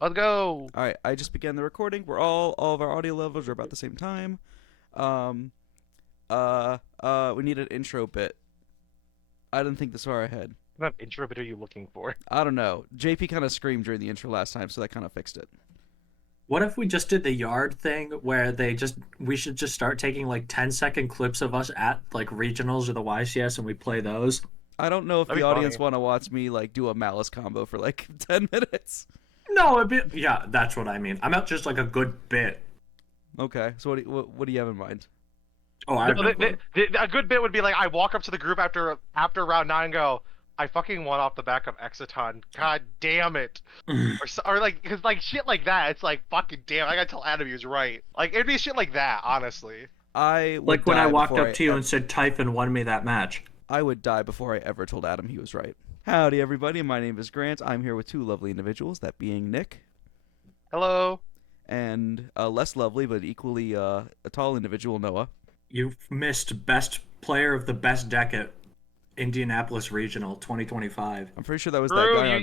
Let's go. All right, I just began the recording. All of our audio levels are about the same time. Um, we need an intro bit. I didn't think this far ahead. What intro bit are you looking for? I don't know. JP kind of screamed during the intro last time, so that kind of fixed it. What if we just did the yard thing where we should just start taking like 10-second clips of us at like regionals or the YCS and we play those? I don't know if the That'd be audience funny. want to watch me like do a malice combo for like 10 minutes. No, yeah, that's what I mean. I'm not just like a good bit. Okay, so what do you have in mind? Oh, I No, have no clue. a good bit would be like I walk up to the group after round nine and go, I fucking won off the back of Exiton. God damn it. Or like, cause like shit like that, it's like fucking damn. I gotta tell Adam he was right. Like it'd be shit like that, honestly. I would Like when I die walked before up to you and said Typhon won me that match. I would die before I ever told Adam he was right. Howdy, everybody. My name is Grant. I'm here with two lovely individuals, that being Nick Hello. and a less lovely but equally a tall individual, Noah. You've missed best player of the best deck at Indianapolis Regional 2025. I'm pretty sure that was that Drew, guy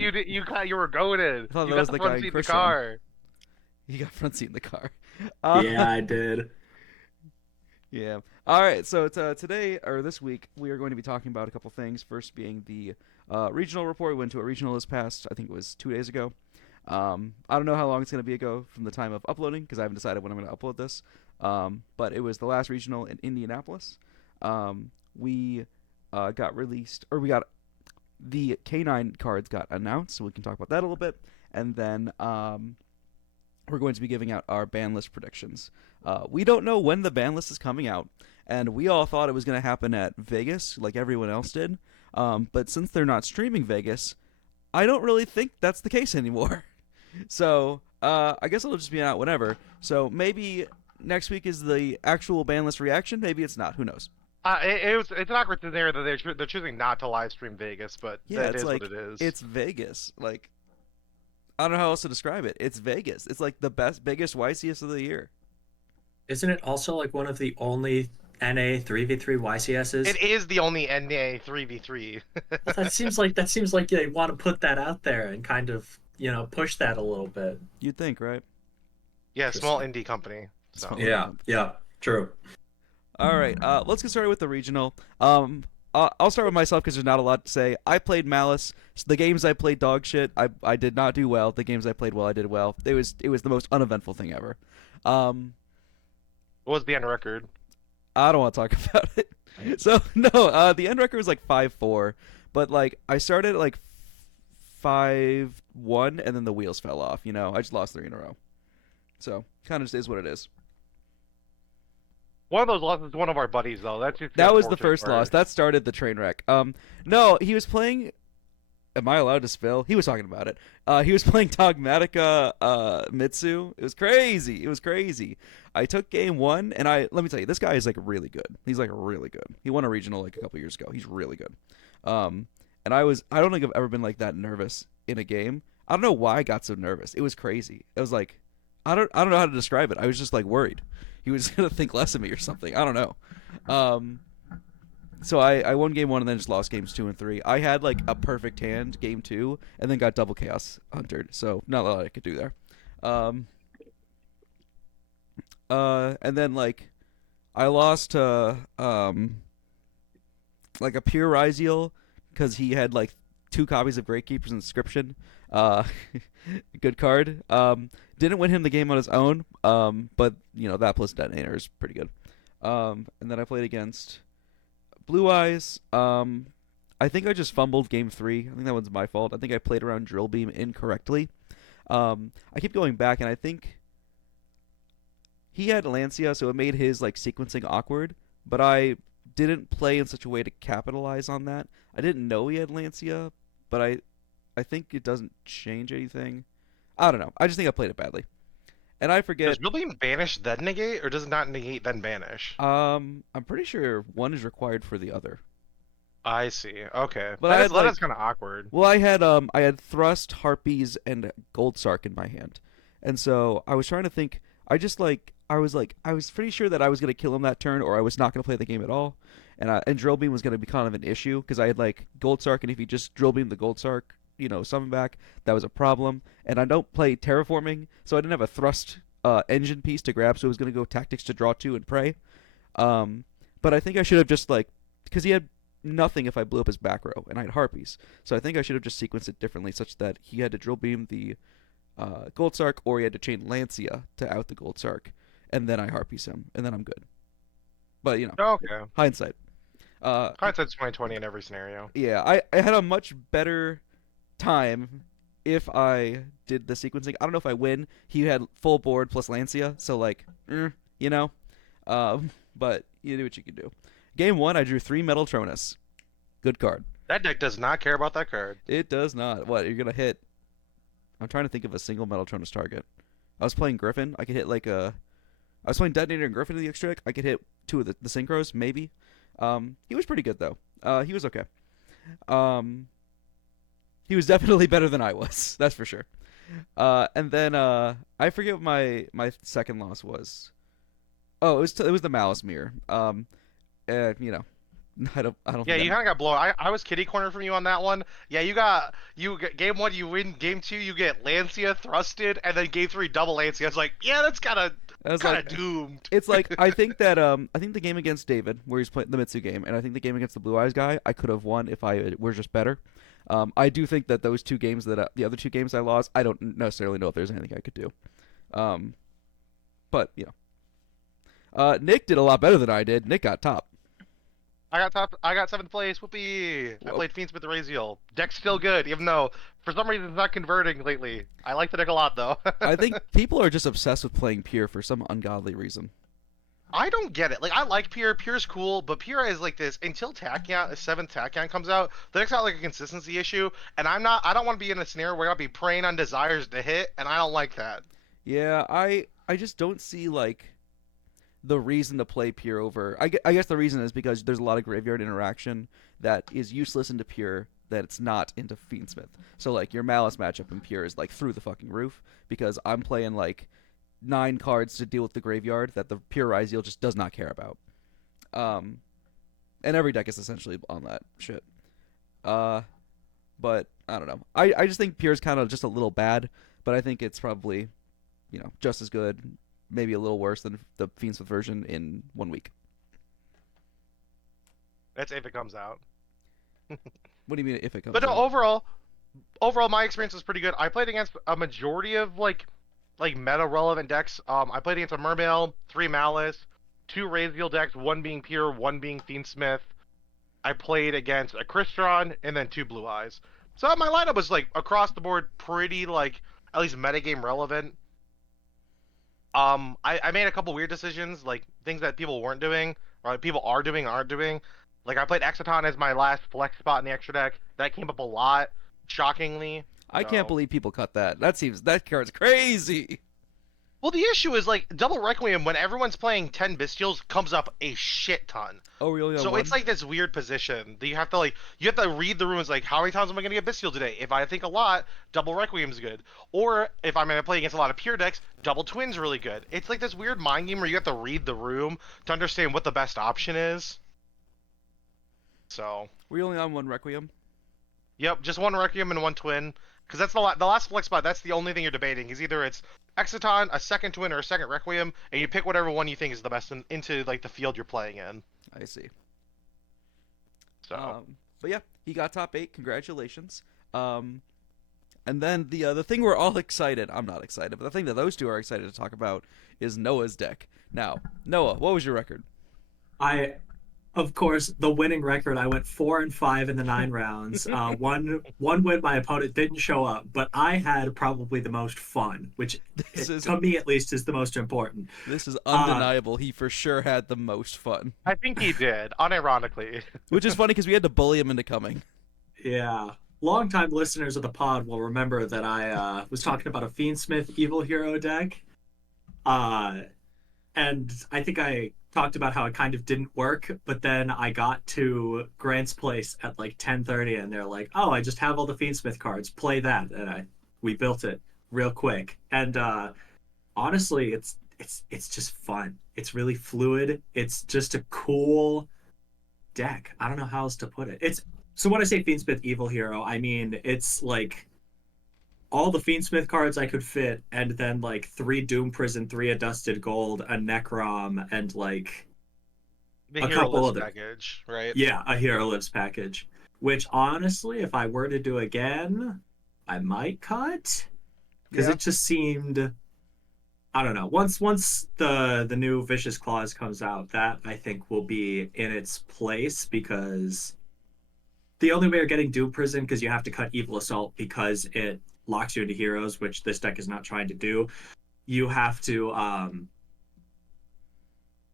on. you were goaded. I thought You that got was the the guy front in seat in the Christian. car. He got front seat in the car. Yeah, I did. Yeah. All right. So today or this week we are going to be talking about a couple things. First being the regional report. We went to a regional this past. I think it was 2 days ago. I don't know how long it's going to be ago from the time of uploading because I haven't decided when I'm going to upload this. But it was the last regional in Indianapolis. We got released, or we got the K9 cards got announced, so we can talk about that a little bit, and then we're going to be giving out our ban list predictions. We don't know when the ban list is coming out, and we all thought it was going to happen at Vegas, like everyone else did. But since they're not streaming Vegas, I don't really think that's the case anymore. So I guess it'll just be out whenever. So maybe next week is the actual ban list reaction. Maybe it's not. Who knows? It's an awkward scenario that they're choosing not to live stream Vegas, but Yeah, that it's is like what it is. it's Vegas. Like I don't know how else to describe it. It's Vegas. It's like the biggest YCS of the year. Isn't it also like one of the only NA 3v3 YCSs? It is the only NA 3v3. Well, that seems like they want to put that out there and kind of push that a little bit. You'd think, right? Yeah, small indie company. So Small- Yeah, true. All right, let's get started with the regional. I'll start with myself because there's not a lot to say. I played Malice. The games I played, dog shit. I did not do well. The games I played well, I did well. It was the most uneventful thing ever. what was the end record? I don't want to talk about it. So no, the end record was like 5-4, but like I started at like 5-1, and then the wheels fell off. I just lost 3 in a row. So kind of just is what it is. One of those losses is one of our buddies though. That's just That was the unfortunate first part. loss. That started the train wreck. No, he was playing. Am I allowed to spill? He was talking about it. He was playing Dogmatica Mitsu. It was crazy. It was crazy. I took game 1, and let me tell you, this guy is like really good. He's like really good. He won a regional like a couple years ago. He's really good. And I don't think I've ever been like that nervous in a game. I don't know why I got so nervous. It was crazy. It was like, I don't know how to describe it. I was just like worried. He was gonna think less of me or something. I don't know. So I won game 1 and then just lost games 2 and 3. I had like a perfect hand game 2 and then got double chaos huntered. So not a lot I could do there. And then like I lost to like a pure Ryziel because he had like 2 copies of Great Keeper's Inscription. Uh, good card. Didn't win him the game on his own. But that plus detonator is pretty good. And then I played against Blue Eyes. I think I just fumbled game 3. I think that one's my fault. I think I played around Drill Beam incorrectly. I keep going back, and I think he had Lancia, so it made his like sequencing awkward. But I didn't play in such a way to capitalize on that. I didn't know he had Lancia, but I think it doesn't change anything. I don't know. I just think I played it badly. And I forget. Does building banish then negate, or does it not negate then banish? I'm pretty sure one is required for the other. I see. Okay, But I had, that like- is kind of awkward. Well, I had Thrust, Harpies, and Gold Sark in my hand, and so I was trying to think. I was pretty sure that I was gonna kill him that turn, or I was not gonna play the game at all, and Drill Beam was gonna be kind of an issue because I had like Gold Sark, and if you just Drill Beam the Gold Sark, summon back, that was a problem. And I don't play terraforming, so I didn't have a thrust engine piece to grab, so I was going to go tactics to draw 2 and pray. But I think I should have just because he had nothing if I blew up his back row, and I had harpies. So I think I should have just sequenced it differently, such that he had to drill beam the Gold Sark, or he had to chain Lancia to out the Gold Sark, and then I harpies him, and then I'm good. But Okay. hindsight. Hindsight's 2020 in every scenario. Yeah, I had a much better time if I did the sequencing. I don't know if I win. He had full board plus Lancia, so you know. But you do what you can do. Game 1, I drew 3 Metaltronus. Good card. That deck does not care about that card. It does not. What, you're going to hit... I'm trying to think of a single Metaltronus target. I was playing Griffin. I could hit I was playing Detonator and Griffin in the extra deck. I could hit 2 of the Synchros, maybe. He was pretty good, though. He was okay. He was definitely better than I was. That's for sure. And then I forget what my second loss was. Oh, it was the Malice Mirror. I don't. Yeah, you kind of got blown. I was kitty corner from you on that one. Yeah, you got game 1, you win. Game 2, you get Lancia thrusted, and then game 3 double Lancia. It's like, yeah, that's kind of doomed. It's like I think the game against David, where he's playing the Mitsu game, and I think the game against the Blue Eyes guy, I could have won if I were just better. I do think that those 2 games the other 2 games I lost, I don't necessarily know if there's anything I could do. But Nick did a lot better than I did. Nick got top. I got top. I got 7th place. Whoopee! I played Fiendsmith Raziel. Deck's still good, even though for some reason it's not converting lately. I like the deck a lot, though. I think people are just obsessed with playing Pure for some ungodly reason. I don't get it. Like, I like Pure. Pure's cool, but Pure is like this until Tachyon, 7th Tachyon comes out. The deck's not like a consistency issue, and I don't want to be in a scenario where I'll be preying on desires to hit, and I don't like that. Yeah, I just don't see the reason to play Pure over. I guess the reason is because there's a lot of graveyard interaction that is useless into Pure that it's not into Fiendsmith. So your Malice matchup in Pure is through the fucking roof, because I'm playing 9 cards to deal with the graveyard that the Pure Ryzeal just does not care about. And every deck is essentially on that shit. But I don't know. I just think Pure's kind of just a little bad, but I think it's probably just as good, maybe a little worse than the Fiendsmith version in 1 week. That's if it comes out. What do you mean if it comes But no, out? overall, my experience was pretty good. I played against a majority of meta relevant decks. I played against a Mermail, 3 Malice, 2 Raziel decks, 1 being Pure, 1 being Fiendsmith. I played against a Crystron and then 2 Blue Eyes. So my lineup was across the board pretty at least metagame relevant. I made a couple weird decisions, things that people weren't doing, or people are doing, aren't doing. I played Exciton as my last flex spot in the extra deck. That came up a lot, shockingly. I can't believe people cut that. That card's crazy. Well, the issue is Double Requiem, when everyone's playing 10 Bestials, comes up a shit ton. Oh, really? So it's this weird position that you have to read the runes. How many times am I going to get Bestial today? If I think a lot, Double Requiem's good. Or if I'm going to play against a lot of Pure decks, Double Twin's really good. It's this weird mind game where you have to read the room to understand what the best option is. So. We're only on 1 Requiem? Yep, just 1 Requiem and 1 Twin. Because that's the last flex spot. That's the only thing you're debating. Is either it's Exciton, a second Twin, or a second Requiem, and you pick whatever one you think is the best into the field you're playing in. I see. So. But yeah, he got top 8. Congratulations. And then the thing we're all excited. I'm not excited, but the thing that those two are excited to talk about is Noah's deck. Now, Noah, what was your record? Of course, the winning record, I went 4-5 in the 9 rounds. One win, my opponent didn't show up, but I had probably the most fun, which to me at least is the most important. This is undeniable. He for sure had the most fun. I think he did, unironically. Which is funny because we had to bully him into coming. Yeah. Longtime listeners of the pod will remember that I was talking about a Fiendsmith Evil Hero deck. And I think I talked about how it kind of didn't work, but then I got to Grant's place at 10:30, and they're like, "Oh, I just have all the Fiendsmith cards. Play that." And we built it real quick. And honestly, it's just fun. It's really fluid. It's just a cool deck. I don't know how else to put it. So when I say Fiendsmith Evil Hero, I mean it's like all the Fiendsmith cards I could fit, and then like 3 Doom Prison, 3 Adusted Gold, a Necrom, and like The a hero couple list other. package, right? Yeah, a Hero Lives package. Which honestly, if I were to do again, I might cut because Yeah. it just seemed. I don't know. Once the new Vicious Clause comes out, that I think will be in its place because the only way you're getting Doom Prison because you have to cut Evil Assault because it locks you into heroes, which this deck is not trying to do. You have to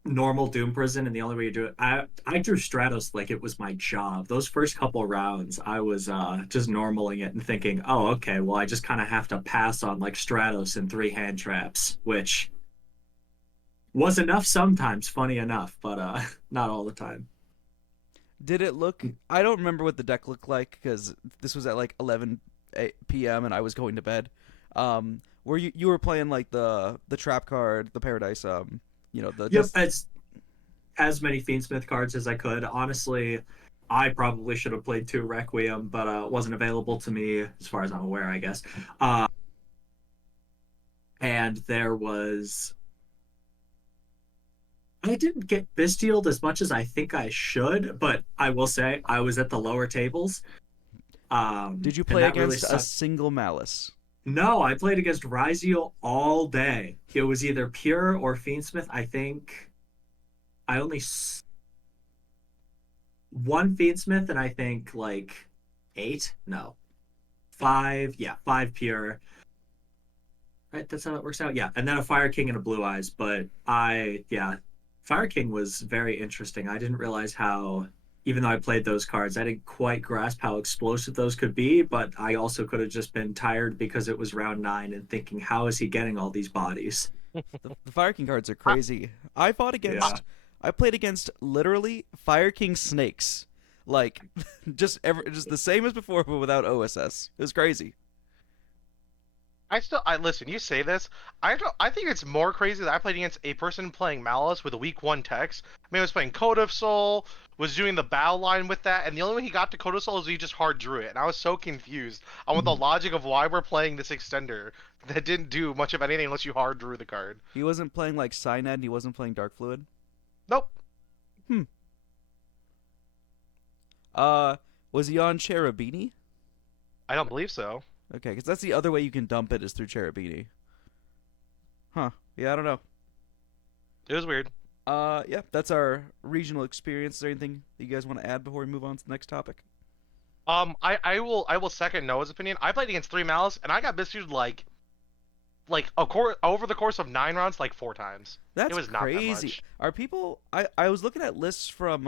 normal Doom Prison, and the only way you do it, I drew Stratos like it was my job. Those first couple rounds, I was just normaling it and thinking, oh, okay, well, I just kind of have to pass on like Stratos and 3 hand traps, which was enough sometimes, funny enough, but not all the time. Did it look? I don't remember what the deck looked like because this was at like 11 p.m. and I was going to bed. Where you were playing like the trap card, the paradise, the Yep, just as many Fiendsmith cards as I could. Honestly, I probably should have played 2 Requiem, but it wasn't available to me as far as I'm aware, I guess. Uh, and there was I didn't get Bestialed as much as I think I should, but I will say I was at the lower tables. did you And play that really against a sucked. single malice? No, I played against Ryziel all day. It was either Pure or Fiendsmith. I think I only one Fiendsmith and I think like 8. No, 5. Yeah, 5 Pure. Right, that's how it works out. Yeah, and then a Fire King and a Blue Eyes. But yeah, Fire King was very interesting. I didn't realize how, even though I played those cards, I didn't quite grasp how explosive those could be. But I also could have just been tired because it was round 9 and thinking, how is he getting all these bodies? The Fire King cards are I, crazy. I fought Yeah. against. I played against literally Fire King snakes, like just the same as before, but without OSS. It was crazy. I listen. You say this. I don't. I think it's more crazy that I played against a person playing Malice with a week 1 text. I mean, I was playing Code of Soul, was doing the battle line with that, and the only way he got to Code of Soul is he just hard drew it, and I was so confused on what the logic of why we're playing this extender that didn't do much of anything unless you hard drew the card. He wasn't playing like Cyned. He wasn't playing Dark Fluid. Nope. Hmm. Uh, was he on Cherubini? I don't believe so. Okay, because that's the other way you can dump it is through Cherubini. Huh. Yeah, I don't know. It was weird. Yeah, that's our regional experience. Is there anything that you guys want to add before we move on to the next topic? I will second Noah's opinion. I played against 3 Malice, and I got biscued over the course of 9 rounds like 4 times. It That's was not that crazy. much. Are people? I was looking at lists from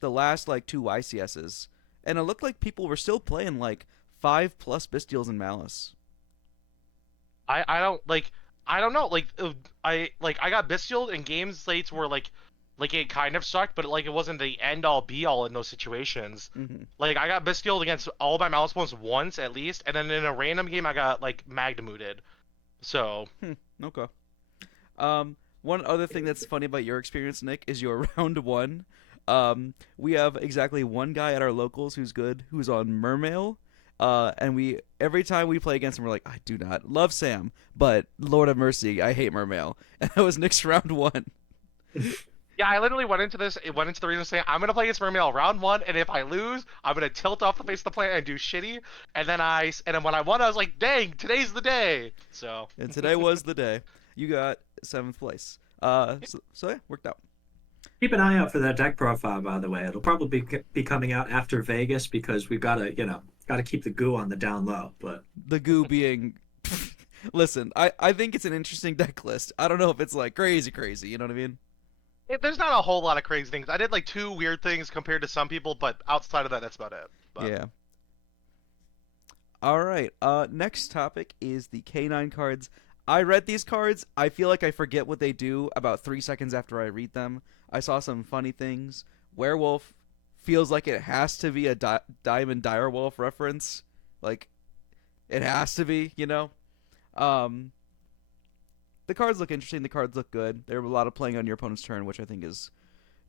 the last like 2 YCSs, and it looked like people were still playing like 5+ Bestials and Malice. I don't know I got bestialed in game slates where like it kind of sucked, but like it wasn't the end all be all in those situations. Mm-hmm. Like I got bestialed against all my mouse opponents once at least, and then in a random game I got like magdemuted. So Okay. One other thing that's funny about your experience, Nick, is your round 1. We have exactly one guy at our locals who's good, who's on Mermail. And we every time we play against him, we're like, I do not love Sam, but Lord of Mercy, I hate Mermail. And that was Nick's round 1. yeah, I literally went into the reason saying I'm gonna play against Mermail round 1, and if I lose, I'm gonna tilt off the face of the planet and do shitty. And then when I won, I was like, dang, today's the day. So And today was the day. You got 7th place. So yeah, worked out. Keep an eye out for that deck profile, by the way. It'll probably be coming out after Vegas because we've got to, got to keep the goo on the down low. But The goo being. Listen, I think it's an interesting deck list. I don't know if it's like crazy, you know what I mean? there's not a whole lot of crazy things. I did like 2 weird things compared to some people, but outside of that, that's about it. But Yeah. All right. Next topic is the K9 cards. I read these cards. I feel like I forget what they do about 3 seconds after I read them. I saw some funny things. Werewolf feels like it has to be a Diamond Direwolf reference. Like, it has to be, you know? Um, the cards look interesting. The cards look good. There are a lot of playing on your opponent's turn, which I think is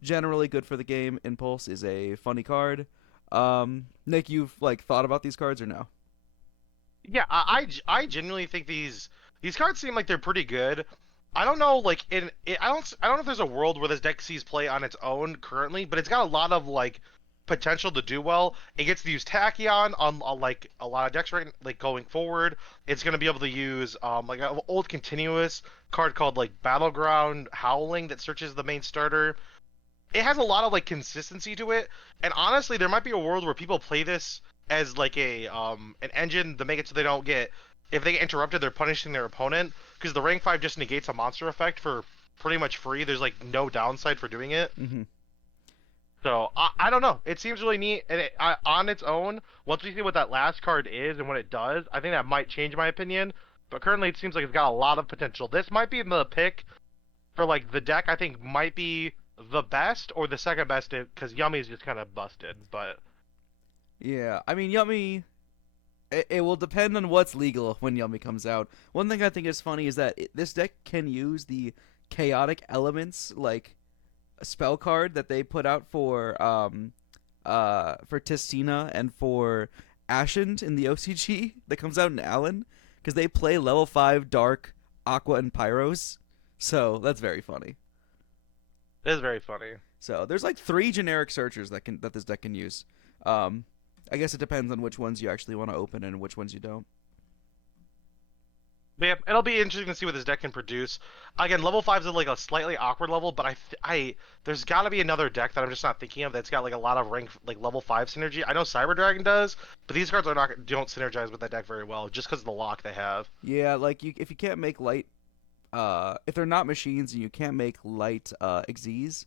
generally good for the game. Impulse is a funny card. Nick, you've like thought about these cards or no? Yeah, I genuinely think these cards seem like they're pretty good. I don't know, like I don't know if there's a world where this deck sees play on its own currently, but it's got a lot of like potential to do well. It gets to use Tachyon on like a lot of decks right like going forward. It's gonna be able to use like an old continuous card called like Battleground Howling that searches the main starter. It has a lot of like consistency to it, and honestly, there might be a world where people play this as like a an engine to make it so they don't get if they get interrupted, they're punishing their opponent because the rank 5 just negates a monster effect for pretty much free. There's like no downside for doing it. Mm-hmm. So I don't know. It seems really neat, and on its own, once we see what that last card is and what it does, I think that might change my opinion. But currently, it seems like it's got a lot of potential. This might be the pick for like the deck. I think might be the best or the second best because Yummy's just kind of busted. But Yeah, I mean, Yummy. It will depend on what's legal when Yummy comes out. One thing I think is funny is that this deck can use the chaotic elements like a spell card that they put out for Tistina and for Ashen in the OCG that comes out in Allen because they play level 5 Dark, Aqua, and Pyros. So that's very funny. it is very funny. So there's like 3 generic searchers that this deck can use. I guess it depends on which ones you actually want to open and which ones you don't. But yeah, it'll be interesting to see what this deck can produce. Again, level 5 is like a slightly awkward level, but I there's got to be another deck that I'm just not thinking of that's got like a lot of rank like level 5 synergy. I know Cyber Dragon does, but these cards don't synergize with that deck very well just because of the lock they have. Yeah, like if you can't make light, if they're not machines and you can't make light Xyz,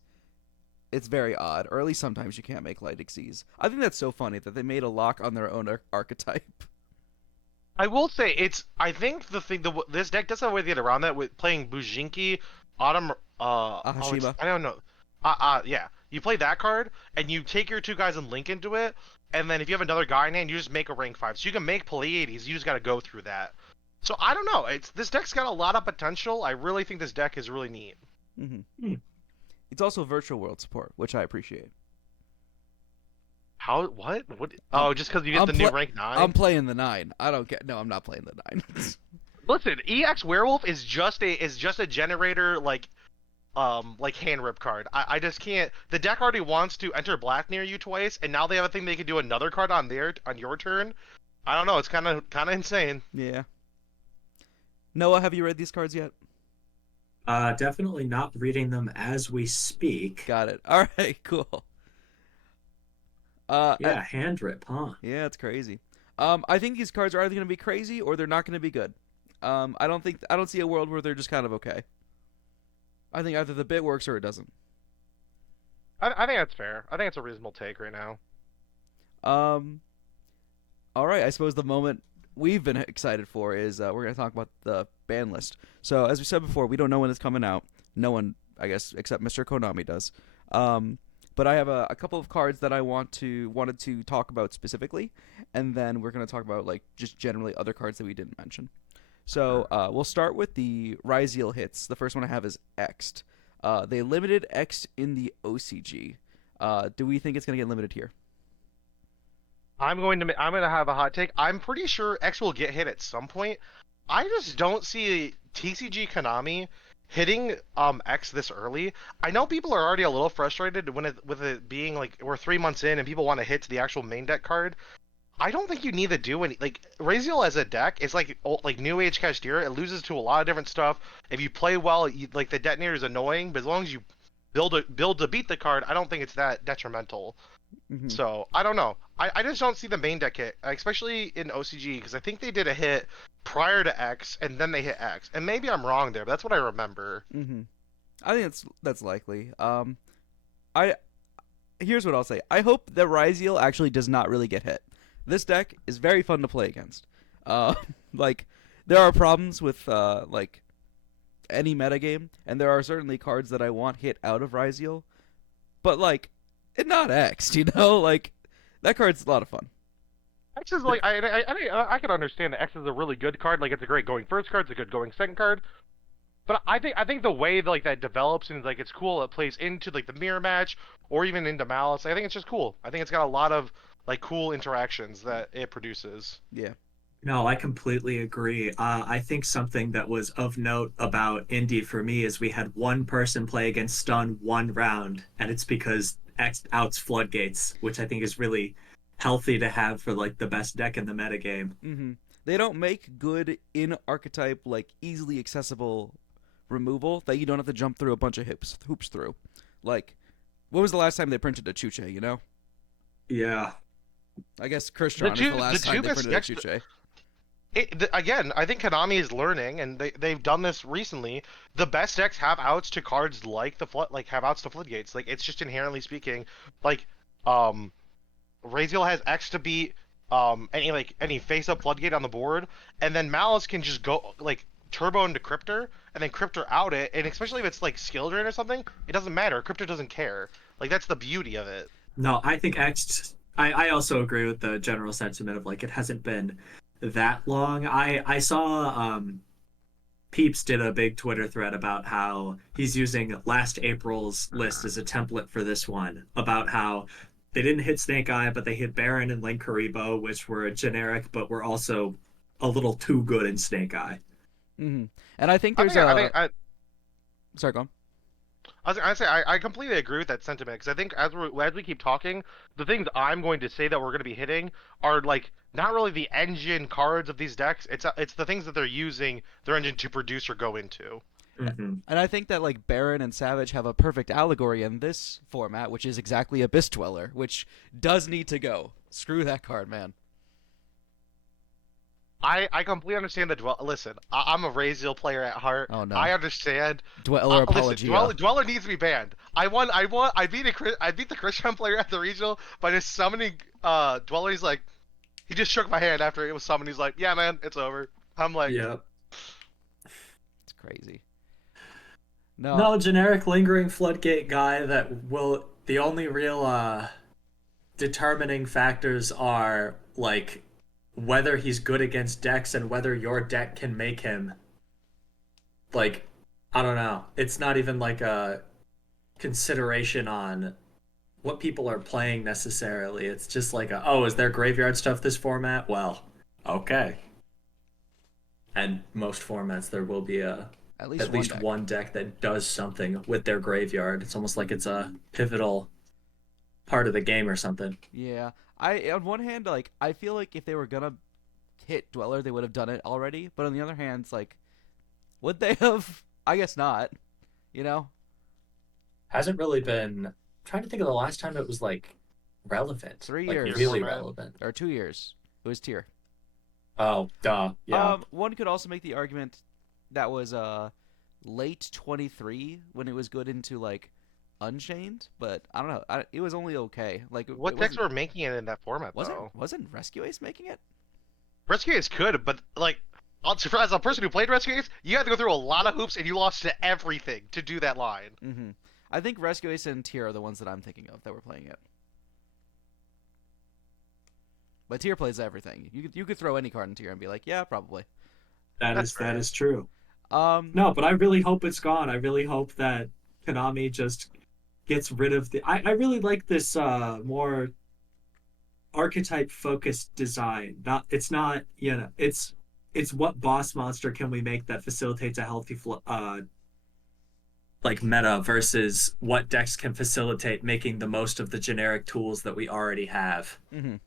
it's very odd. Or at least sometimes you can't make light Xyz. I think that's so funny that they made a lock on their own archetype. I will say I think this deck does have a way to get around that with playing Bujinki, Autumn. Ahashima. I don't know. Yeah. You play that card and you take your 2 guys and link into it, and then if you have another guy in hand, you just make a rank 5. So you can make Pleiades. You just got to go through that. So I don't know. This deck's got a lot of potential. I really think this deck is really neat. Mm-hmm. It's also virtual world support, which I appreciate. How? What? What? Oh, just because you get the new rank 9? I'm playing the 9. I don't get. No, I'm not playing the 9. Listen, EX Werewolf is just a generator like hand rip card. I just can't. The deck already wants to enter black near you twice, and now they have a thing they can do another card on your turn. I don't know. It's kind of insane. Yeah. Noah, have you read these cards yet? Definitely not reading them as we speak. Got it. All right. Cool. Yeah, hand rip, huh? Yeah, it's crazy. I think these cards are either going to be crazy or they're not going to be good. I don't see a world where they're just kind of okay. I think either the bit works or it doesn't. I think that's fair. I think it's a reasonable take right now. All right. I suppose the moment we've been excited for is we're going to talk about the ban list. So as we said before, we don't know when it's coming out. No one, I guess, except Mr. Konami does. But I have a couple of cards that I wanted to talk about specifically, and then we're going to talk about like just generally other cards that we didn't mention. So we'll start with the Ryzeal hits. The first one I have is X'd. They limited X in the OCG. Do we think it's going to get limited here? I'm going to have a hot take. I'm pretty sure X will get hit at some point. I just don't see TCG Konami hitting X this early. I know people are already a little frustrated with it being like we're 3 months in and people want to hit to the actual main deck card. I don't think you need to do any like Raziel as a deck is like New Age Cashier. It loses to a lot of different stuff. If you play well, like the detonator is annoying, but as long as you build to beat the card, I don't think it's that detrimental. Mm-hmm. So I don't know. I just don't see the main deck hit, especially in OCG, because I think they did a hit prior to X and then they hit X, and maybe I'm wrong there, but that's what I remember. Mm-hmm. I think that's likely. Here's what I'll say. I hope that Ryzeal actually does not really get hit. This deck is very fun to play against. Like there are problems with like any metagame, and there are certainly cards that I want hit out of Ryzeal, but like it not X, you know, like that card's a lot of fun. X is like I can understand that X is a really good card. Like it's a great going first card, it's a good going second card. But I think the way like that develops and like it's cool, it plays into like the mirror match or even into Malice. I think it's just cool. I think it's got a lot of like cool interactions that it produces. Yeah. No, I completely agree. I think something that was of note about Indy for me is we had one person play against Stun one round, and it's because X outs Floodgates, which I think is really healthy to have for like the best deck in the metagame. Mm-hmm. They don't make good in archetype like easily accessible removal that you don't have to jump through a bunch of hoops through. Like, when was the last time they printed a Chuche? You know, Yeah. I guess Kerstron is the last time they printed a Chuche. Again, I think Konami is learning, and they've done this recently. The best decks have outs to cards like have outs to floodgates. Like it's just inherently speaking, like Raziel has X to beat any face up floodgate on the board, and then Malice can just go like turbo into Cryptor, and then Cryptor out it, and especially if it's like skill drain or something, it doesn't matter. Cryptor doesn't care. Like that's the beauty of it. No, I think X. I also agree with the general sentiment of like it hasn't been that long. I saw Peeps did a big Twitter thread about how he's using last April's list as a template for this one, about how they didn't hit Snake Eye, but they hit Baron and Linkuriboh, which were generic, but were also a little too good in Snake Eye. Mm-hmm. And I think there's Sorry, go on. I completely agree with that sentiment, because I think as we keep talking, the things I'm going to say that we're going to be hitting are like not really the engine cards of these decks. It's the things that they're using their engine to produce or go into. Mm-hmm. And I think that like Baron and Savage have a perfect allegory in this format, which is exactly Abyss Dweller, which does need to go. Screw that card, man. I completely understand the Listen, I'm a Raziel player at heart. Oh no. I understand. Dweller Listen, apologia. Dweller needs to be banned. I beat the Christian player at the regional by just summoning Dweller. He's like, he just shook my hand after it was summoned. He's like, yeah, man, it's over. I'm like, yeah. It's crazy. No. No, generic lingering floodgate guy that will. The only real determining factors are like whether he's good against decks and whether your deck can make him. Like, I don't know. It's not even like a consideration on what people are playing necessarily. It's just like, is there graveyard stuff this format? Well, okay. And most formats there will be at least one deck that does something with their graveyard. It's almost like it's a pivotal part of the game or something. Yeah. On one hand, like, I feel like if they were gonna hit Dweller, they would have done it already. But on the other hand, it's like, would they have? I guess not. You know? Hasn't really been. I'm trying to think of the last time it was like relevant. 3 like, years. Really relevant. Or 2 years. It was tier. Oh, duh. Yeah. One could also make the argument that was late 23 when it was good into like Unchained, but I don't know. It was only okay. Like, what decks were making it in that format though? Wasn't Rescue Ace making it? Rescue Ace could, but like, as a person who played Rescue Ace, you had to go through a lot of hoops and you lost to everything to do that line. Mm-hmm. I think Rescue Ace and Tier are the ones that I'm thinking of that were playing it. But Tier plays everything. You could throw any card in Tier and be like, yeah, probably. That is true. No, but I really hope it's gone. I really hope that Konami just gets rid of the. I really like this more archetype focused design. It's not it's what boss monster can we make that facilitates a healthy like meta versus what decks can facilitate making the most of the generic tools that we already have. Mm-hmm.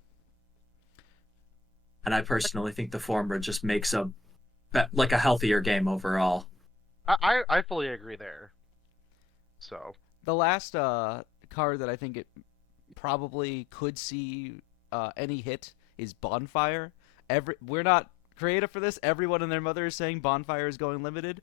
And I personally think the former just makes a healthier game overall. I fully agree there. So the last card that I think it probably could see any hit is Bonfire. We're not creative for this. Everyone and their mother is saying Bonfire is going limited.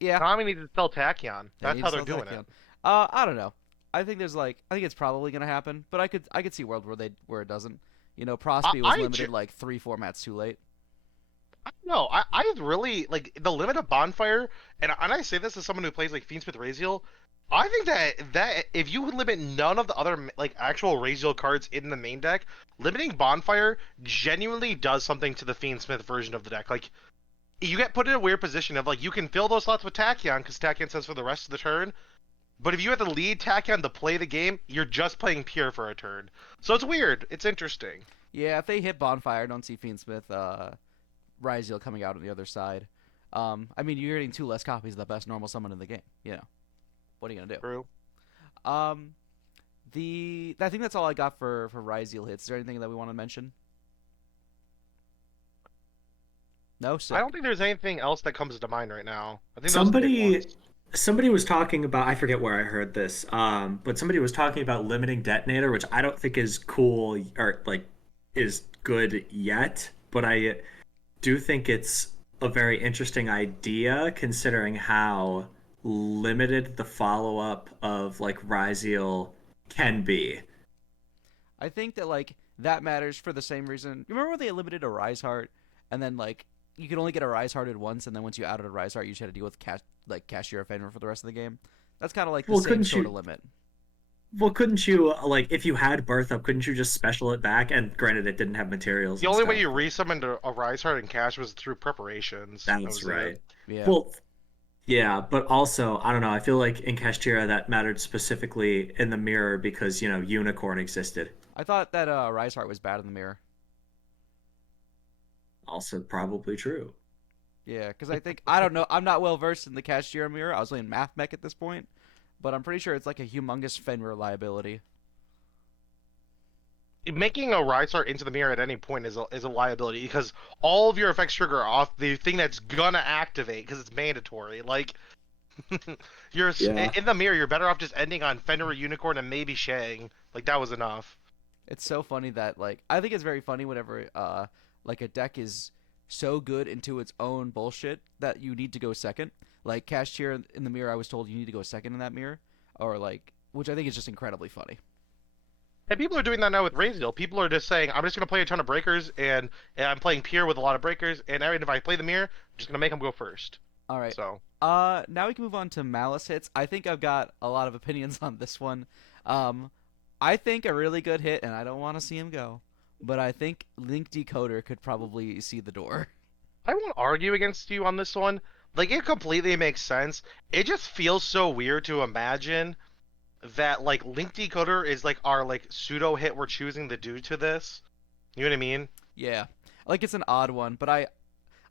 Yeah. Konami needs to sell Tachyon. That's how they're doing it. I don't know. I think it's probably gonna happen, but I could see a world where it doesn't. You know, Prosby was limited like 3 formats too late. I don't know. I really like the limit of Bonfire, and I say this as someone who plays like Fiendsmith Raziel. I think that if you would limit none of the other like actual Raziel cards in the main deck, limiting Bonfire genuinely does something to the Fiendsmith version of the deck. Like, you get put in a weird position of like you can fill those slots with Tachyon because Tachyon says for the rest of the turn, But if you have the lead Tachyon to play the game, you're just playing pure for a turn. So it's weird. It's interesting. Yeah, if they hit Bonfire, I don't see Fiendsmith, Ryzeal coming out on the other side. I mean, you're getting 2 less copies of the best normal summon in the game. You know, what are you gonna do? True. Um, I think that's all I got for Ryzeal hits. Is there anything that we want to mention? No, sick. I don't think there's anything else that comes to mind right now. I think those are the big Somebody ones. somebody was talking about, I forget where I heard this, but somebody was talking about limiting detonator, which I don't think is cool or like is good yet, but I do think it's a very interesting idea considering how limited the follow-up of like Ryzeal can be. I think that like that matters for the same reason. You remember when they limited a Rise Heart, and then like you could only get a Rise Hearted once, and then once you added a Rise Heart, you just had to deal with Cashier Fenrir for the rest of the game. That's kind of like the Well, same couldn't sort you of limit. well, couldn't you like if you had birth up, couldn't you just special it back? And granted it didn't have materials The and only way stuff. you resummoned a Rise Heart and Cash was through preparations. That That's was right. it. Yeah. Well, yeah, but also, I don't know, I feel like in Kashtira that mattered specifically in the mirror because, Unicorn existed. I thought that Rise Heart was bad in the mirror. Also probably true. Yeah, because I think I don't know. I'm not well versed in the Cashier mirror. I was playing Math Mech at this point, but I'm pretty sure it's like a humongous Fenrir liability. Making a Rise Heart into the mirror at any point is a liability because all of your effects trigger off the thing that's gonna activate because it's mandatory. Like, Yeah. in the mirror, you're better off just ending on Fenrir Unicorn and maybe Shang. Like, that was enough. It's so funny that like I think it's very funny whenever like a deck is so good into its own bullshit that you need to go second. Like Cashier in the mirror, I was told you need to go second in that mirror, or like which I think is just incredibly funny. And people are doing that now with Razeal. People are just saying, I'm just gonna play a ton of breakers, and I'm playing pure with a lot of breakers, and if I play the mirror, I'm just gonna make them go first. All right. So. Now we can move on to Malice hits. I think I've got a lot of opinions on this one. Um, I think a really good hit, and I don't want to see him go, but I think Link Decoder could probably see the door. I won't argue against you on this one. Like, it completely makes sense. It just feels so weird to imagine that, like, Link Decoder is, like, our, like, pseudo hit we're choosing to do to this. You know what I mean? Yeah, like it's an odd one, but I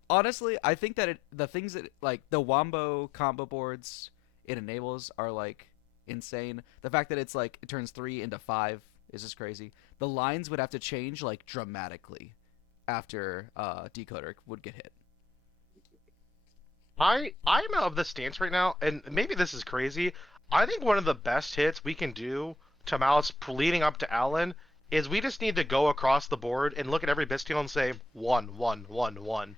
honestly I think that the things that like the Wombo combo boards it enables are like insane. The fact that it's like it turns 3 into 5 is just crazy. The lines would have to change like dramatically after Decoder would get hit. I'm of the stance right now, and maybe this is crazy. I think one of the best hits we can do to Malice leading up to Allen is we just need to go across the board and look at every Bestial and say, 1, 1, 1, 1.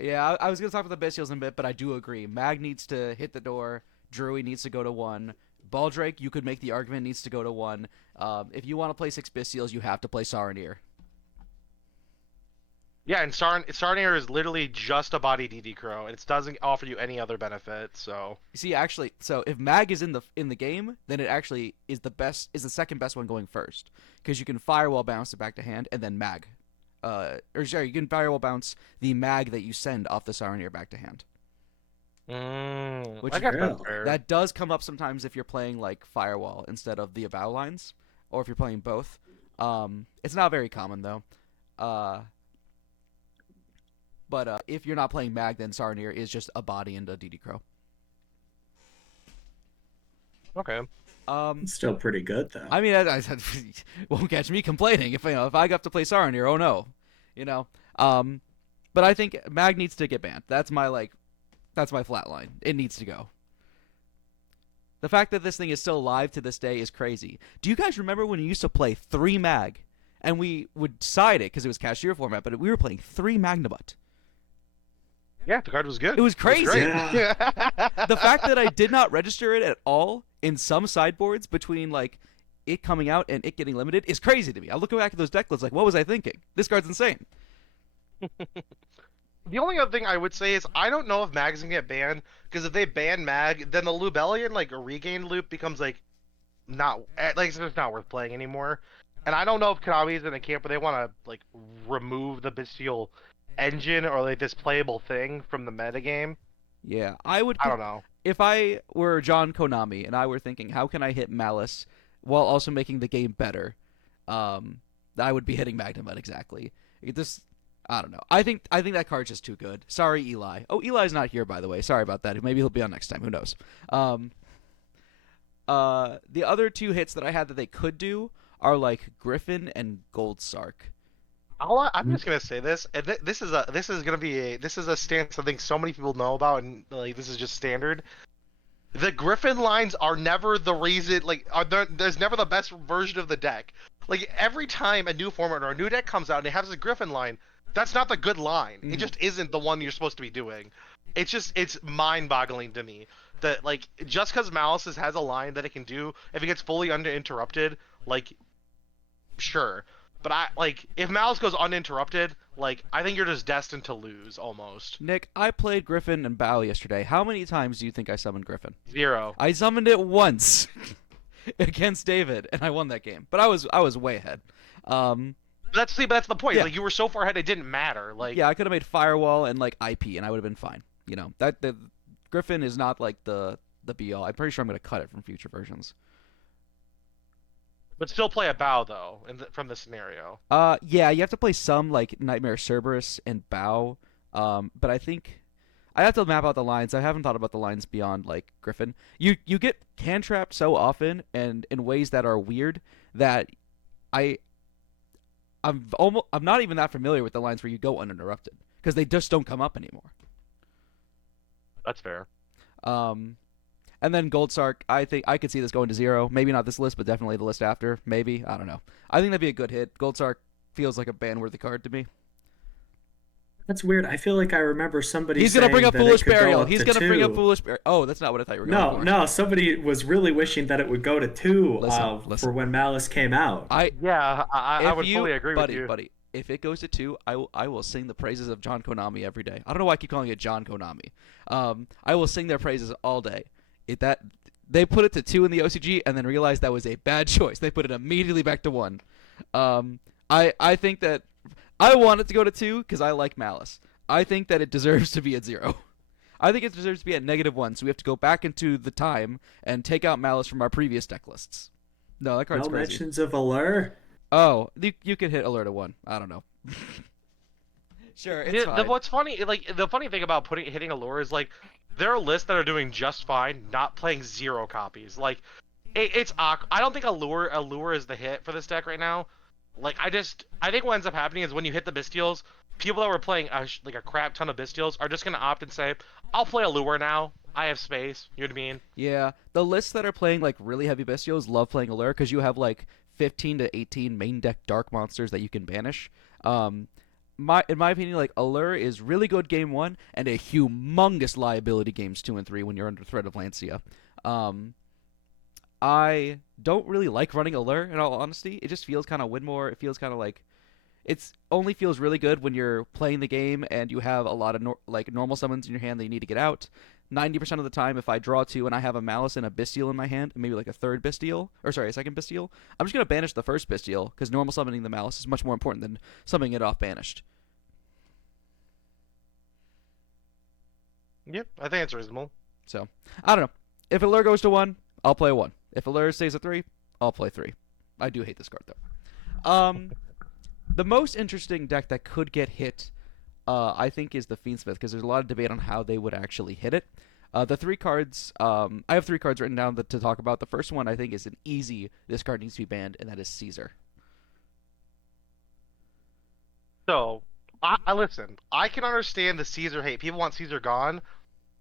Yeah, I was gonna talk about the Bestials in a bit, but I do agree. Mag needs to hit the door. Druid needs to go to 1. Baldrake, you could make the argument, needs to go to 1. If you want to play 6 Bestials, you have to play Saronir. Yeah, and Sarnier is literally just a body DD Crow, and it doesn't offer you any other benefit, so... You see, actually, so if Mag is in the game, then it actually is the second best one going first, because you can Firewall bounce it back to hand, and then Mag. Or sorry, you can Firewall bounce the Mag that you send off the Saronir back to hand. Which I guess Yeah. that's fair. That does come up sometimes if you're playing like Firewall instead of the Avow lines, or if you're playing both. It's not very common though. But if you're not playing Mag, then Saronir is just a body and a DD Crow. Okay. It's still pretty good though. I mean, I won't catch me complaining if if I have to play Saronir. Oh no, you know. But I think Mag needs to get banned. That's my flat line. It needs to go. The fact that this thing is still live to this day is crazy. Do you guys remember when we used to play 3 Mag, and we would side it because it was cashier format, but we were playing 3 Magnabut? Yeah, the card was good. It was crazy. great. Yeah. The fact that I did not register it at all in some sideboards between like it coming out and it getting limited is crazy to me. I look back at those deck lists like, what was I thinking? This card's insane. The only other thing I would say is I don't know if Mag's gonna get banned, because if they ban Mag, then the Lubellion, like, a regain loop becomes, like, not, like, it's just not worth playing anymore. And I don't know if Konami's in a camp where they want to, like, remove the Bestial engine or, like, this playable thing from the metagame. Yeah, I don't know. if I were John Konami and I were thinking, how can I hit Malice while also making the game better? I would be hitting Magnemite exactly. This, I don't know. I think that card's just too good. Sorry, Eli. Oh, Eli's not here, by the way. Sorry about that. Maybe he'll be on next time. Who knows? The other two hits that I had that they could do are like Griffin and Gold Sark. I'm just gonna say this, and this is a stance I think so many people know about, and like this is just standard. The Griffin lines are never the reason. Like, there's never the best version of the deck. Like every time a new format or a new deck comes out and it has a Griffin line, that's not the good line. It just isn't the one you're supposed to be doing. It's mind-boggling to me that like just because Malice has a line that it can do if it gets fully uninterrupted, like sure. But I like if Malice goes uninterrupted, like I think you're just destined to lose almost. Nick, I played Griffin and Bao yesterday. How many times do you think I summoned Griffin? 0. I summoned it once against David, and I won that game. But I was way ahead. That's the point. Yeah. Like you were so far ahead, it didn't matter. Like Yeah, I could have made Firewall and like IP, and I would have been fine. You know that the Griffin is not like the be all. I'm pretty sure I'm gonna cut it from future versions. but still play a bow though, from the scenario. Yeah, you have to play some like Nightmare Cerberus and Bow. But I think I have to map out the lines. I haven't thought about the lines beyond like Griffin. You get hand trapped so often and in ways that are weird that I'm not even that familiar with the lines where you go uninterrupted because they just don't come up anymore. That's fair. And then Gold Sark, I think I could see this going to 0. Maybe not this list, but definitely the list after. Maybe, I don't know. I think that'd be a good hit. Gold Sark feels like a ban-worthy card to me. That's weird. I feel like I remember somebody. He's gonna bring up saying that Foolish it could go Burial. up He's to gonna bring up 2. Foolish Burial. Oh, that's not what I thought you were going for. No. Somebody was really wishing that it would go to 2 Listen. for when Malice came out. Yeah, I would fully agree with you. Buddy, if it goes to 2, I will sing the praises of John Konami every day. I don't know why I keep calling it John Konami. I will sing their praises all day. They put it to 2 in the OCG and then realized that was a bad choice. They put it immediately back to 1. I think that I want it to go to 2 because I like Malice. I think that it deserves to be at 0. I think it deserves to be at -1, so we have to go back into the time and take out Malice from our previous deck lists. No, that card's No crazy. mentions of Allure. Oh, you could hit Alert at 1. I don't know. Sure, it's fine. What's funny, like the funny thing about hitting Allure is like there are lists that are doing just fine, not playing 0 copies. Like it's awkward. I don't think Allure is the hit for this deck right now. Like I think what ends up happening is when you hit the Bestials, people that were playing like a crap ton of Bestials are just gonna opt and say, "I'll play Allure now. I have space." You know what I mean? Yeah, the lists that are playing like really heavy Bestials love playing Allure because you have like 15 to 18 main deck dark monsters that you can banish. In my opinion, like Allure is really good game 1 and a humongous liability games 2 and 3 when you're under threat of Lancia. I don't really like running Allure in all honesty. It just feels kind of Winmore. It feels kind of like it's only feels really good when you're playing the game and you have a lot of normal summons in your hand that you need to get out. 90% of the time, if I draw 2 and I have a Malice and a Bestial in my hand, maybe like a second Bestial, I'm just gonna banish the first Bestial because normal summoning the Malice is much more important than summoning it off banished. Yep, I think it's reasonable. So I don't know. If Allure goes to 1, I'll play 1. If Allure stays at 3, I'll play 3. I do hate this card though. The most interesting deck that could get hit, I think, is the Fiendsmith because there's a lot of debate on how they would actually hit it. The 3 cards, I have 3 cards written down to talk about. The first one I think is an easy. This card needs to be banned, and that is Caesar. So I listen. I can understand the Caesar hate. People want Caesar gone,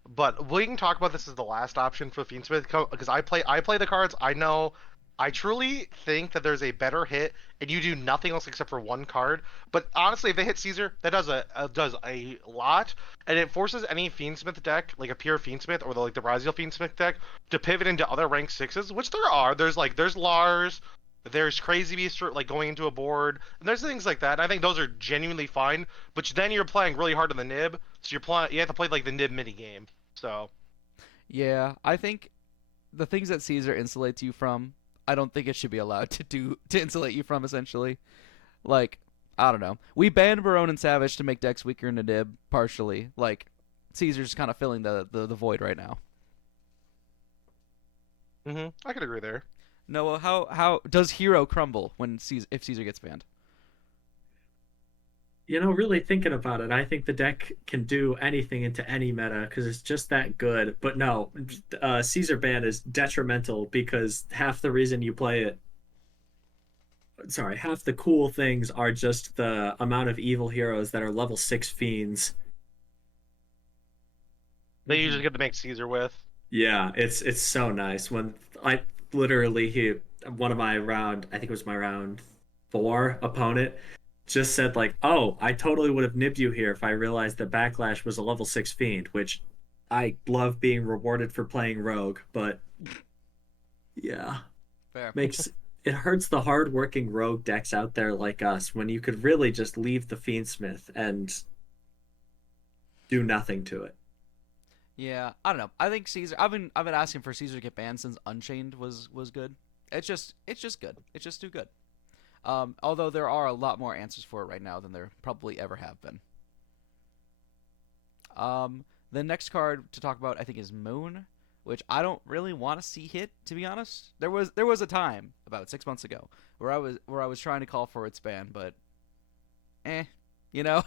but we can talk about this as the last option for Fiendsmith because I play the cards. I know. I truly think that there's a better hit, and you do nothing else except for 1 card. But honestly, if they hit Caesar, that does a lot, and it forces any Fiendsmith deck, like a pure Fiendsmith or the Raziel Fiendsmith deck, to pivot into other rank 6s, which there are. There's Lars, there's Crazy Beast like going into a board, and there's things like that. And I think those are genuinely fine. But then you're playing really hard on the nib, so you have to play like the nib mini game. So yeah, I think the things that Caesar insulates you from, I don't think it should be allowed to insulate you from, essentially. Like, I don't know. We banned Barone and Savage to make decks weaker in the nib, partially. Like, Caesar's kind of filling the void right now. I could agree there. Noah, how does Hero crumble when if Caesar gets banned? Really thinking about it, I think the deck can do anything into any meta because it's just that good. But no, Caesar ban is detrimental because half the reason you play it, sorry, half the cool things are just the amount of evil heroes that are level 6 fiends. That you just get to make Caesar with. Yeah, it's so nice when I literally he one of my round, I think it was my round 4 opponent just said like, "Oh, I totally would have nibbed you here if I realized that Backlash was a level 6 fiend," which I love being rewarded for playing rogue, but yeah, Fair. makes it hurts the hardworking rogue decks out there like us when you could really just leave the Fiendsmith and do nothing to it. Yeah, I don't know. I think Caesar. I've been asking for Caesar to get banned since Unchained was good. It's just good. It's just too good. Although there are a lot more answers for it right now than there probably ever have been. The next card to talk about I think is Moon, which I don't really want to see hit. To be honest, there was a time about 6 months ago where I was trying to call for its ban, but you know.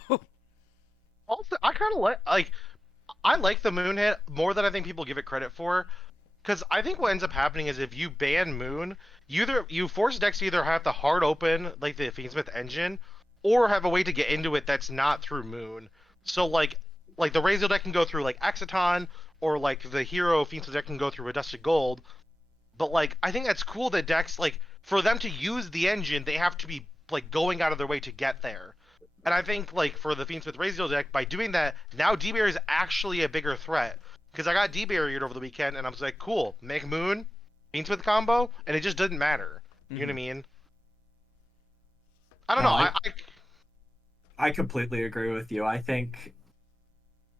Also, I kind of like I like the Moon hit more than I think people give it credit for. Because I think what ends up happening is if you ban Moon, you force decks to either have to hard open like the Fiendsmith engine, or have a way to get into it that's not through Moon. So like the Razor deck can go through like Exciton, or like the Hero Fiendsmith deck can go through a Dusted Gold. But like I think that's cool that decks like for them to use the engine, they have to be like going out of their way to get there. And I think like for the Fiendsmith Razor deck, by doing that, now D-Barrier is actually a bigger threat. Because I got D-Barriered over the weekend, and I was like, cool, make Moon, Fiendsmith combo, and it just didn't matter. You know what I mean? I don't No, know. I I I completely agree with you. I think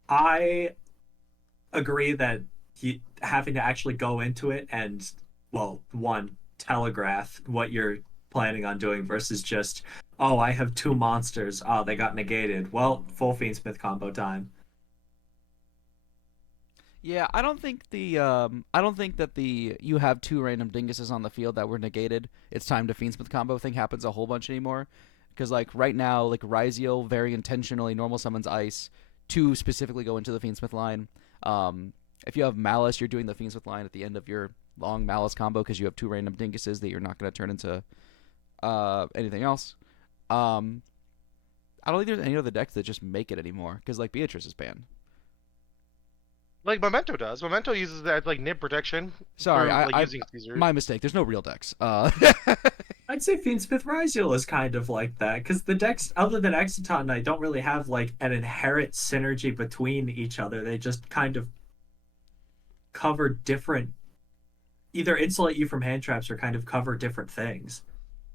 I agree that having to actually go into it and, well, one, telegraph what you're planning on doing versus just, oh, I have 2 monsters. Oh, they got negated. Well, full Fiendsmith combo time. Yeah, I don't think that the you have two random dinguses on the field that were negated. It's time to Fiendsmith combo thing happens a whole bunch anymore. Because like right now, like Ryziel very intentionally normal summons ice to specifically go into the Fiendsmith line. If you have Malice, you're doing the Fiendsmith line at the end of your long Malice combo because you have two random dinguses that you're not going to turn into anything else. Um, I don't think there's any other decks that just make it anymore because like Beatrice is banned. like Memento does. Memento uses that like nib protection Sorry, for like using Caesar. my mistake. There's no real decks. I'd say Fiendsmith Ryziel is kind of like that because the decks, other than Exciton, I don't really have like an inherent synergy between each other. They just kind of cover different, either insulate you from hand traps or kind of cover different things.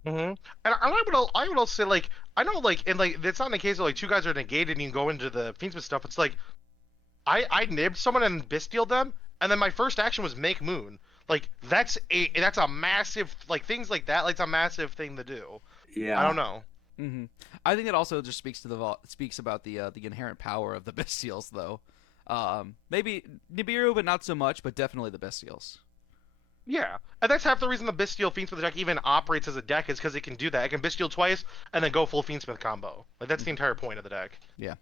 And I would also say like I know like and like it's not in the case of like two guys are negated and you go into the Fiendsmith stuff. It's like I nibbed someone and Bestialed them, and then my first action was make Moon. Like that's a massive like things like that. Like it's a massive thing to do. I don't Yeah. know. hmm I think it also just speaks about the inherent power of the Bestials, though. Maybe Nibiru, but not so much. But definitely the Bestials. Yeah, and that's half the reason the Bestial Fiendsmith deck even operates as a deck is because it can do that. It can Bestial twice and then go full Fiendsmith combo. Like that's the entire point of the deck. Yeah.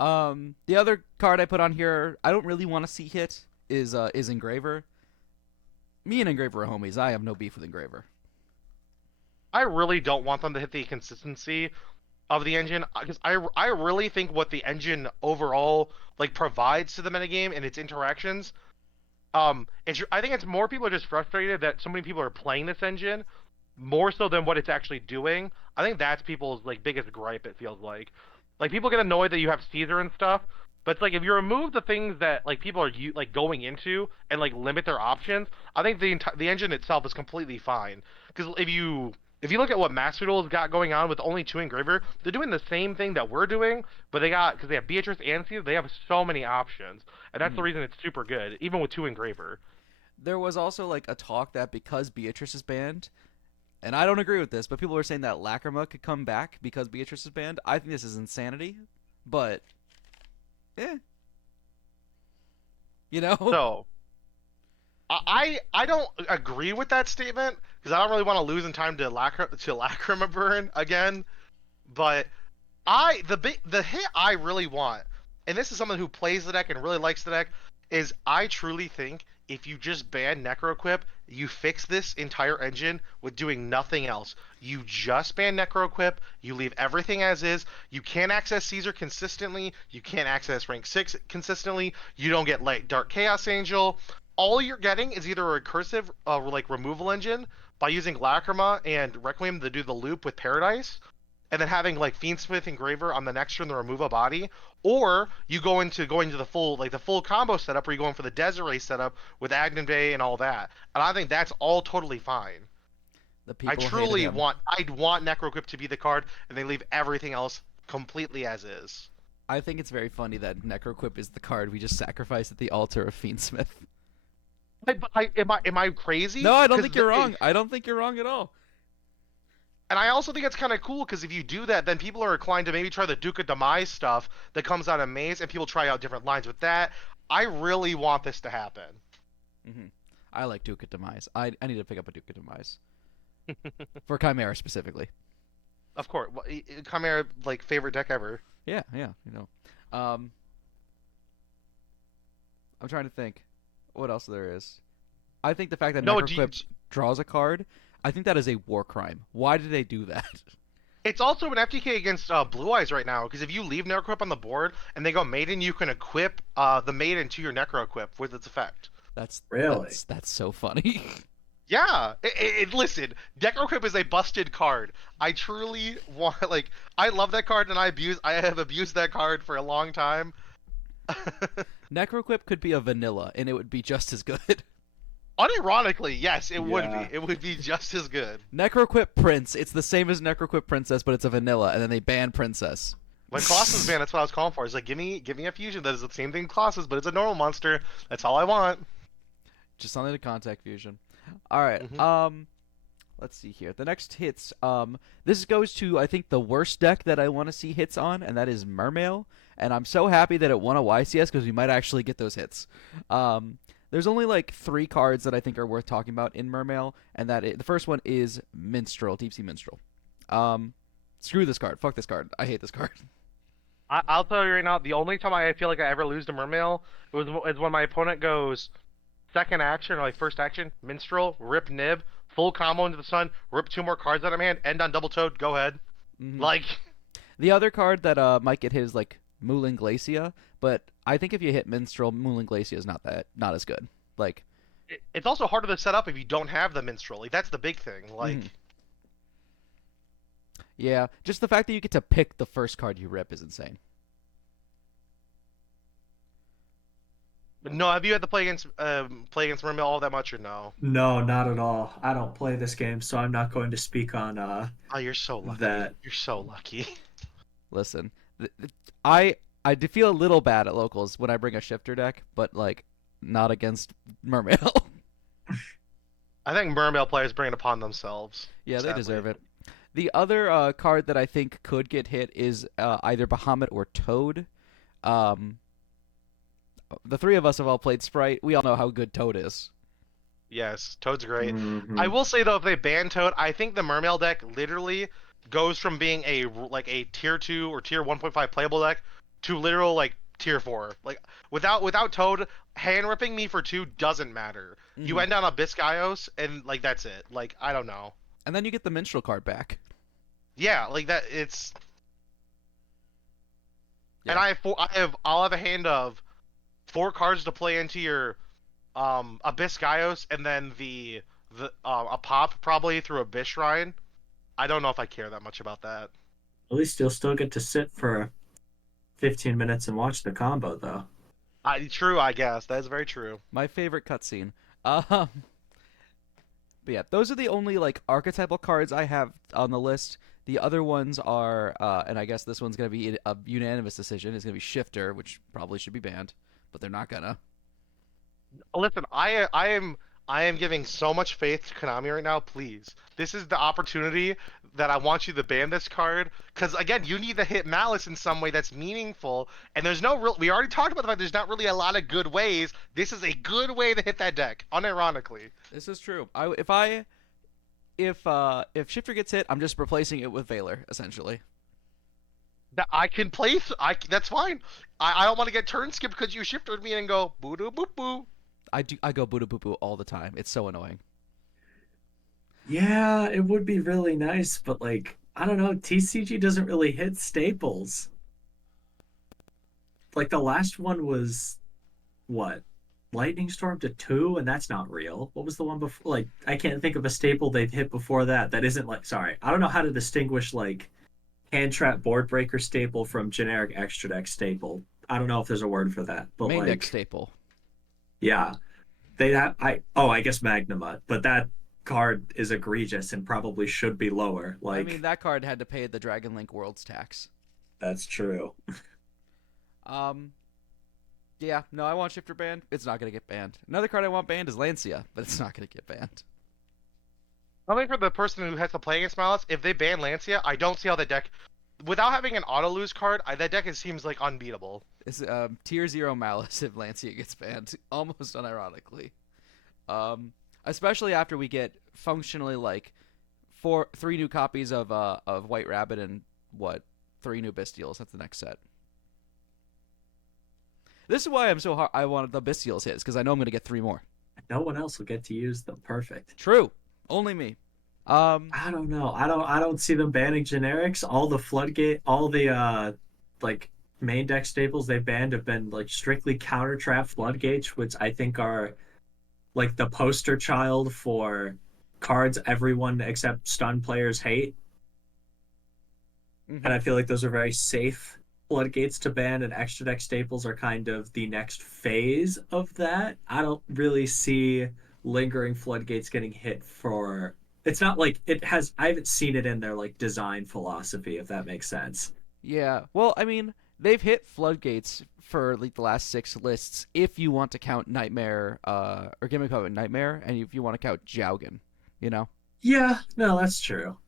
The other card I put on here, I don't really want to see hit is Engraver. Me and Engraver are homies. I have no beef with Engraver. I really don't want them to hit the consistency of the engine because I really think what the engine overall like provides to the metagame and its interactions. I think it's more people are just frustrated that so many people are playing this engine more so than what it's actually doing. I think that's people's like biggest gripe. It feels like people get annoyed that you have Caesar and stuff, but it's like if you remove the things that like people are like going into and like limit their options, I think the engine itself is completely fine. Because if you look at what Master Duel's got going on with only two Engraver, they're doing the same thing that we're doing, but because they have Beatrice and Caesar, they have so many options, and that's the Mhm. reason it's super good, even with two Engraver. There was also like a talk that because Beatrice is banned, and I don't agree with this, but people were saying that Lacrima could come back because Beatrice is banned. I think this is insanity, but eh, you know. So I don't agree with that statement because I don't really want to lose in time to Lacrima Burn again. But the hit I really want, and this is someone who plays the deck and really likes the deck, is I truly think if you just ban Necroequip, you fix this entire engine with doing nothing else. You just ban Necroequip, you leave everything as is. You can't access Caesar consistently. You can't access rank 6 consistently. You don't get like Dark Chaos Angel. All you're getting is either a recursive like removal engine by using Lacrima and Requiem to do the loop with Paradise, and then having like Fiendsmith Engraver on the next turn to remove a body, or you going to the full combo setup where you're going for the Desiree setup with Agnan Bay and all that. And I think that's all totally fine. The people I'd want Necroequip to be the card, and they leave everything else completely as is. I think it's very funny that Necroequip is the card we just sacrifice at the altar of Fiendsmith. Am I crazy? No, I don't think you're wrong. I don't think you're wrong at all. And I also think it's kind of cool because if you do that, then people are inclined to maybe try the Duke of Demise stuff that comes out of Maze, and people try out different lines with that. I really want this to happen. Mm-hmm. I like Duke of Demise. I need to pick up a Duke of Demise. For Chimera specifically. Of course. Chimera, like, favorite deck ever. Yeah, you know. I'm trying to think what else there is. I think the fact that Necroequip draws a card, I think that is a war crime. Why did they do that? It's also an FTK against Blue Eyes right now, because if you leave Necroequip on the board and they go Maiden, you can equip the Maiden to your Necroequip with its effect. That's so funny. Yeah, listen, Necroequip is a busted card. I truly want, I love that card, and I have abused that card for a long time. Necroequip could be a vanilla, and it would be just as good. Unironically, yes, it would be. It would be just as good. Necroequip Prince, it's the same as Necroequip Princess, but it's a vanilla, and then they ban Princess. When Colossus banned, that's what I was calling for. It's like, give me a fusion that is the same thing Colossus, but it's a normal monster. That's all I want. Just something to contact fusion. All right. Mm-hmm. Let's see here. The next hits. This goes to I think the worst deck that I want to see hits on, and that is Mermail. And I'm so happy that it won a YCS because we might actually get those hits. There's only like 3 cards that I think are worth talking about in Mermail, and the first one is Minstrel, Deep Sea Minstrel. Screw this card. Fuck this card. I hate this card. I'll tell you right now, the only time I feel like I ever lose to Mermail is when my opponent goes second action or like first action, Minstrel, rip Nib, full combo into the sun, rip 2 more cards out of my hand, end on double toad, go ahead. Mm-hmm. Like the other card that might get hit is like Moulin Glacia, but I think if you hit Minstrel, Moulin Glacia is not as good. Like it's also harder to set up if you don't have the Minstrel. Like that's the big thing. Like yeah, just the fact that you get to pick the first card you rip is insane. No, have you had to play against Mermail all that much or no? No, not at all. I don't play this game, so I'm not going to speak on Oh, you're so lucky. You're so lucky. Listen, I do feel a little bad at locals when I bring a shifter deck, but like not against Mermail. I think Mermail players bring it upon themselves. Yeah, sadly. They deserve it. The other card that I think could get hit is either Bahamut or Toad. The 3 of us have all played Sprite. We all know how good Toad is. Yes, Toad's great. Mm-hmm. I will say though, if they ban Toad, I think the Mermail deck literally goes from being a tier 2 or tier 1.5 playable deck to literal like tier 4. Like without Toad, hand ripping me for 2 doesn't matter. Mm-hmm. You end on Abyss Gaios and like that's it. Like I don't know. And then you get the Minstrel card back. Yeah, like that. It's. Yeah. And I'll have a hand of 4 cards to play into your Abyss Gaios, and then a pop probably through Abyss Shrine. I don't know if I care that much about that. At least you'll still get to sit for 15 minutes and watch the combo, though. True, I guess. That is very true. My favorite cutscene. But yeah, those are the only like archetypal cards I have on the list. The other ones are, and I guess this one's gonna be a unanimous decision. It's gonna be Shifter, which probably should be banned, but they're not gonna. Listen, I I am giving so much faith to Konami right now. Please, this is the opportunity that I want you to ban this card. Because again, you need to hit Malice in some way that's meaningful. And there's no real. We already talked about the fact there's not really a lot of good ways. This is a good way to hit that deck, unironically. This is true. If Shifter gets hit, I'm just replacing it with Valor essentially. That I can place. That's fine. I don't want to get turn skip because you shifted me and go boo doo boop boo. I go Buddha Boo Boo all the time. It's so annoying. Yeah, it would be really nice, but like I don't know, TCG doesn't really hit staples. Like the last one was what? Lightning Storm to 2, and that's not real. What was the one before? Like I can't think of a staple they've hit before that that isn't like sorry. I don't know how to distinguish like hand trap board breaker staple from generic extra deck staple. I don't know if there's a word for that, but Main like deck staple. yeah, they have I guess Magnamut, but that card is egregious and probably should be lower. Like I mean, that card had to pay the Dragon Link Worlds tax. that's true. Um, yeah, no, I want Shifter banned. It's not gonna get banned. Another card I want banned is Lancia, but it's not gonna get banned. I think for the person who has to play against Malice, if they ban Lancia, I don't see how the deck, without having an auto lose card, that deck seems like unbeatable. It's tier 0 Malice if Lancia gets banned, almost unironically. Especially after we get functionally like three new copies of White Rabbit and what 3 new Bestials. That's the next set. This is why I'm so hard. I wanted the Bestials hits because I know I'm gonna get 3 more. No one else will get to use them. Perfect. True, only me. I don't know. I don't see them banning generics. All the floodgate, all the like main deck staples they banned have been like strictly counter trap floodgates, which I think are like the poster child for cards everyone except stun players hate. Mhm. And I feel like those are very safe floodgates to ban, and extra deck staples are kind of the next phase of that. I don't really see lingering floodgates getting hit for it's not like it has I haven't seen it in their like design philosophy, if that makes sense. Yeah. Well, I mean, they've hit floodgates for like the last 6 lists. If you want to count Nightmare, or Gimmick of Nightmare, and if you want to count Jowgen, you know. Yeah, no, that's true.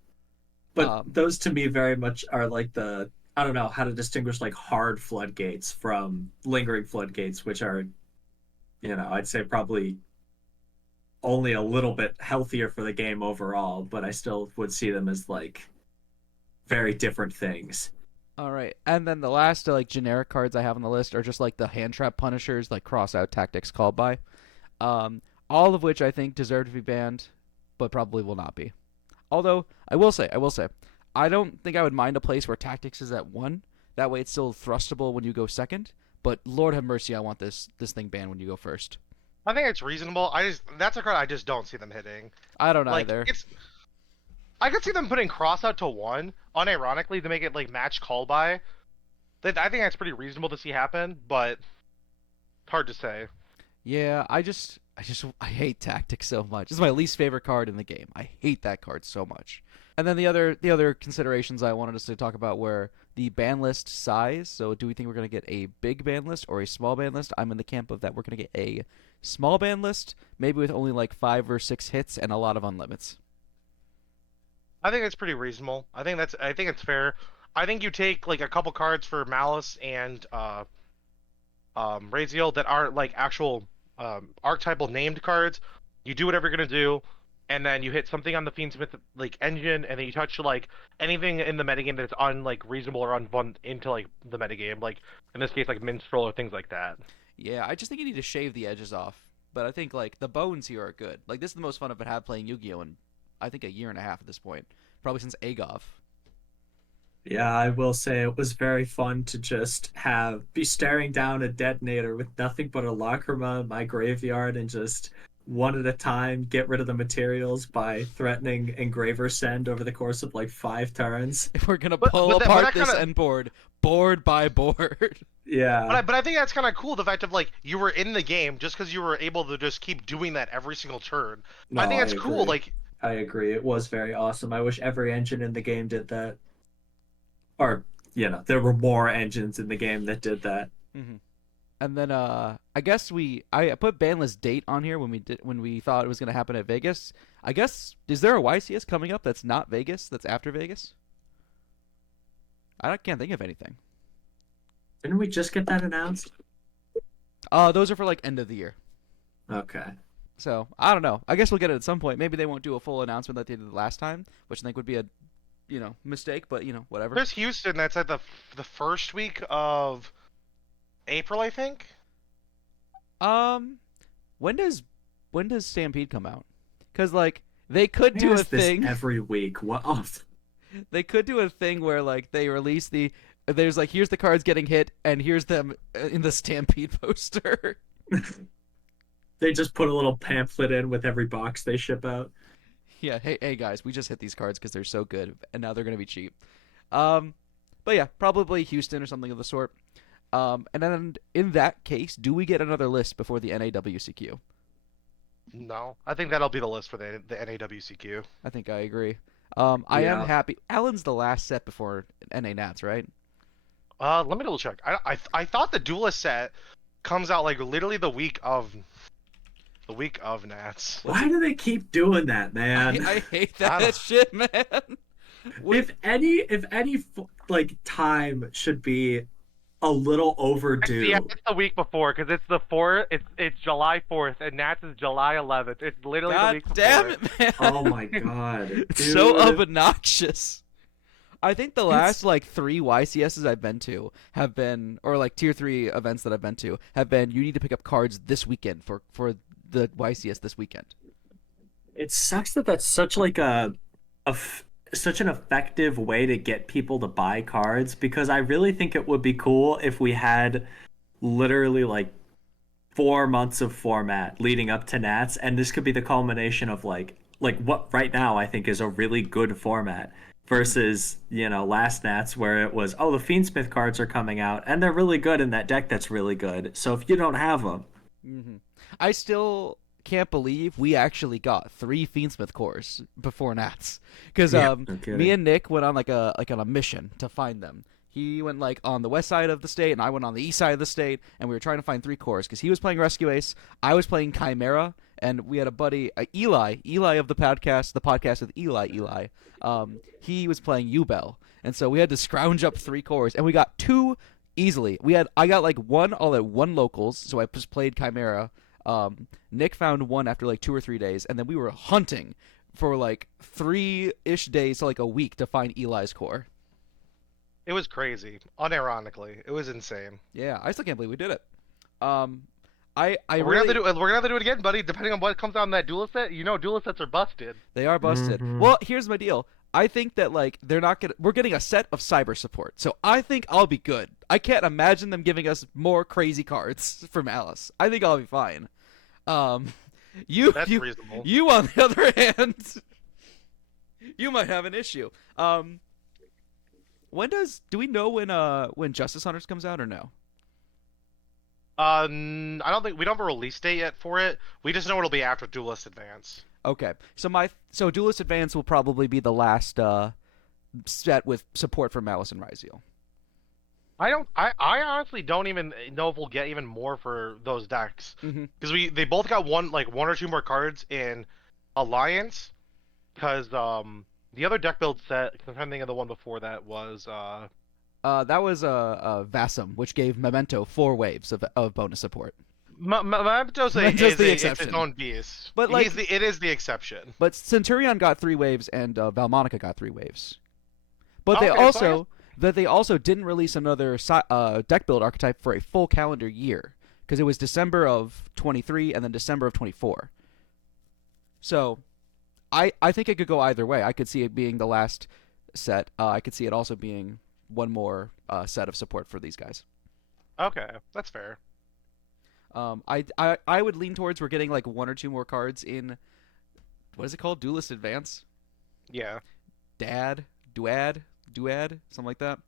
But Um, those to me very much are like the I don't know how to distinguish like hard floodgates from lingering floodgates, which are, I'd say probably only a little bit healthier for the game overall, but I still would see them as like very different things. all right, and then the last like generic cards I have on the list are just like the hand trap punishers, like cross out tactics called by, all of which I think deserve to be banned, but probably will not be. Although I will say, I don't think I would mind a place where tactics is at 1. That way, it's still thrustable when you go second. But Lord have mercy, I want this thing banned when you go first. I think it's reasonable. That's a card I just don't see them hitting. I don't Like either. it's I could see them putting cross out to 1, unironically to make it like match call by. I think that's pretty reasonable to see happen, but hard to say. Yeah, I hate tactics so much. It's my least favorite card in the game. I hate that card so much. And then the other considerations I wanted us to talk about were the ban list size. So do we think we're gonna get a big ban list or a small ban list? I'm in the camp of that we're gonna get a small ban list, maybe with only like 5 or 6 hits and a lot of unlimits. I think that's pretty reasonable. I think it's fair. I think you take like a couple cards for Malice and Raziel that aren't like actual archetypal named cards. You do whatever you're gonna do, and then you hit something on the Fiendsmith like engine, and then you touch like anything in the metagame that's like reasonable or unfun into like the metagame, like in this case like minstrel or things like that. Yeah, I just think you need to shave the edges off. But I think like the bones here are good. Like this is the most fun I've had playing Yu-Gi-Oh in I think a year and a half at this point, probably since Agov. Yeah, I will say it was very fun to just be staring down a detonator with nothing but a lacrima in my graveyard and just one at a time get rid of the materials by threatening engraver send over the course of like 5 turns. If we're gonna But pull but apart that this kind of end board, board by board. Yeah. but I think that's kind of cool. The fact of like you were in the game just because you were able to just keep doing that every single turn. No, I think I that's cool. agree. Like I agree. It was very awesome. I wish every engine in the game did that. Or, there were more engines in the game that did that. And And then I guess I put Banlist date on here when we thought it was gonna happen at Vegas. I guess is there a YCS coming up that's not Vegas, that's after Vegas? Can't think of anything. Didn't we just get that announced? Those are for like end of the year. Okay. So I don't know. I guess we'll get it at some point. Maybe they won't do a full announcement like they did last time, which I think would be a mistake. But whatever. There's Houston that's at the first week of April, I think. When does Stampede come out? Because like they could do a thing every week. What? Oh. They could do a thing where like they release there's like here's the cards getting hit and here's them in the Stampede poster. They just put a little pamphlet in with every box they ship out. Yeah, hey guys, we just hit these cards because they're so good and now they're gonna be cheap. But yeah, probably Houston or something of the sort. And then in that case, do we get another list before the NAWCQ? No, I think that'll be the list for the NAWCQ. I think I agree. I am happy. Allen's the last set before NA Nats, right? Let me double check. I thought the Duelist set comes out like literally the week of Nats. Why do they keep doing that, man? I hate that shit, man. If any like time should be a little overdue. Yeah, it's the week before because it's the 4th. It's July 4th and Nats is July 11th. It's literally the week before. Damn it, man! Oh my god, it's so obnoxious. I think the last like 3 YCSs I've been to have been, or like tier 3 events that I've been to have been. You need to pick up cards this weekend for the YCS this weekend. It sucks that that's such like such an effective way to get people to buy cards, because I really think it would be cool if we had literally like 4 months of format leading up to Nats, and this could be the culmination of like what right now I think is a really good format versus last Nats where it was, oh, the Fiendsmith cards are coming out and they're really good in that deck that's really good, so if you don't have them. I still can't believe we actually got 3 Fiendsmith cores before Nats, because me and Nick went on on a mission to find them. He went like on the west side of the state and I went on the east side of the state, and we were trying to find 3 cores because he was playing Rescue Ace, I was playing Chimera, and we had a buddy, Eli of the podcast with Eli. He was playing Ubel, and so we had to scrounge up 3 cores, and we got 2 easily. I got like 1 all at 1 locals, so I just played Chimera. Nick found 1 after like 2 or 3 days, and then we were hunting for like 3-ish days to like a week to find Eli's core. It was crazy. Unironically, it was insane. Yeah, I still can't believe we did it. We're gonna have to do it again, buddy. Depending on what comes out in that Duelist set, Duelist sets are busted. They are busted. Mm-hmm. Well, here's my deal. I think that like we're getting a set of cyber support, so I think I'll be good. I can't imagine them giving us more crazy cards from Alice. I think I'll be fine. That's reasonable. You on the other hand, you might have an issue. Do we know when Justice Hunters comes out or no? I don't think we don't have a release date yet for it. We just know it'll be after Duelist Advance. Okay, so Duelist Advance will probably be the last set with support for Malice and Ryziel. I honestly don't even know if we'll get even more for those decks, because they both got one or 2 more cards in Alliance, because the other deck build set, I'm trying to think of the one before that, was that was Vassum, which gave Memento 4 waves of bonus support. Memento's the exception. It's its own beast. But it is the exception. But Centurion got 3 waves and Valmonica got 3 waves. But they also didn't release another deck build archetype for a full calendar year, because it was December of 23 and then December of 24. So I think it could go either way. I could see it being the last set. I could see it also being one more set of support for these guys. Okay, that's fair. I would lean towards we're getting like 1 or 2 more cards in, what is it called? Duelist Advance? Yeah. Duad, something like that.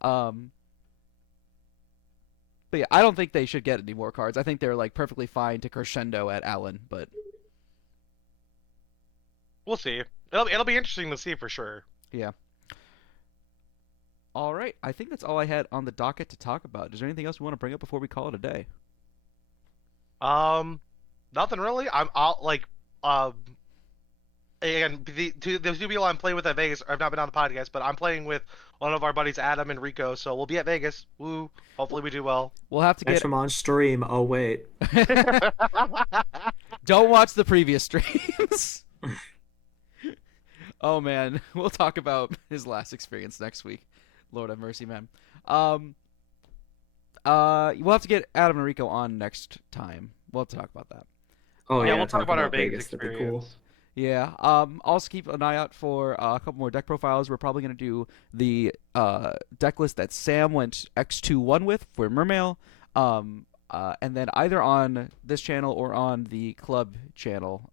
But yeah, I don't think they should get any more cards. I think they're like perfectly fine to crescendo at Allen, but we'll see. It'll be interesting to see for sure. Yeah. All right, I think that's all I had on the docket to talk about. Is there anything else we want to bring up before we call it a day? Um, Nothing really. I'll like um and those two people I'm playing with at Vegas. I've not been on the podcast, but I'm playing with one of our buddies, Adam and Rico. So we'll be at Vegas. Woo! Hopefully we do well. We'll have to Catch get. him on stream. Oh wait. Don't watch the previous streams. Oh man, we'll talk about his last experience next week. Lord have mercy, man. We'll have to get Adam and Rico on next time. We'll have to talk about that. Oh Yeah, yeah, we'll talk about our Vegas That'd be experience. cool. Yeah. Also keep an eye out for a couple more deck profiles. We're probably gonna do the deck list that Sam went X2-1 with for Mermail. And then either on this channel or on the club channel,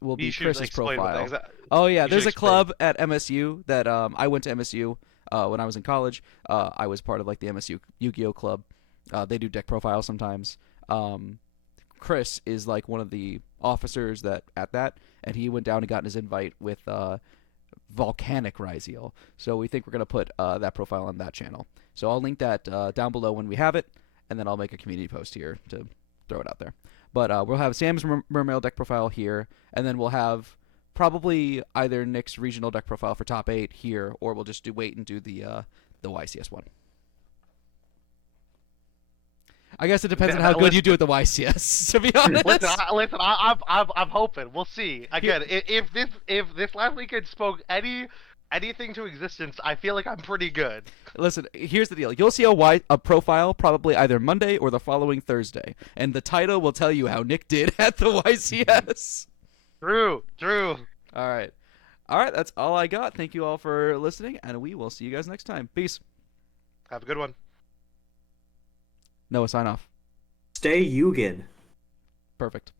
will be You should Chris's explain what profile. that. Oh yeah, you there's should a club at MSU that I went to MSU when I was in college. I was part of like the MSU YGO club. They do deck profiles sometimes. Chris is like one of the officers that at that, and he went down and got his invite with Volcanic Ryziel. So we think we're gonna put that profile on that channel. So I'll link that down below when we have it, and then I'll make a community post here to throw it out there. But we'll have Sam's Mermail deck profile here, and then we'll have probably either Nick's regional deck profile for top 8 here, or we'll just wait and do the YCS one. I guess it depends on how good you do at the YCS. To be honest, Listen, I'm hoping. We'll see. Again, if this last weekend spoke anything to existence, I feel like I'm pretty good. Listen, here's the deal. You'll see a profile probably either Monday or the following Thursday, and the title will tell you how Nick did at the YCS. True. All right. That's all I got. Thank you all for listening, and we will see you guys next time. Peace. Have a good one. Noah, sign off. Stay Yugen. Perfect.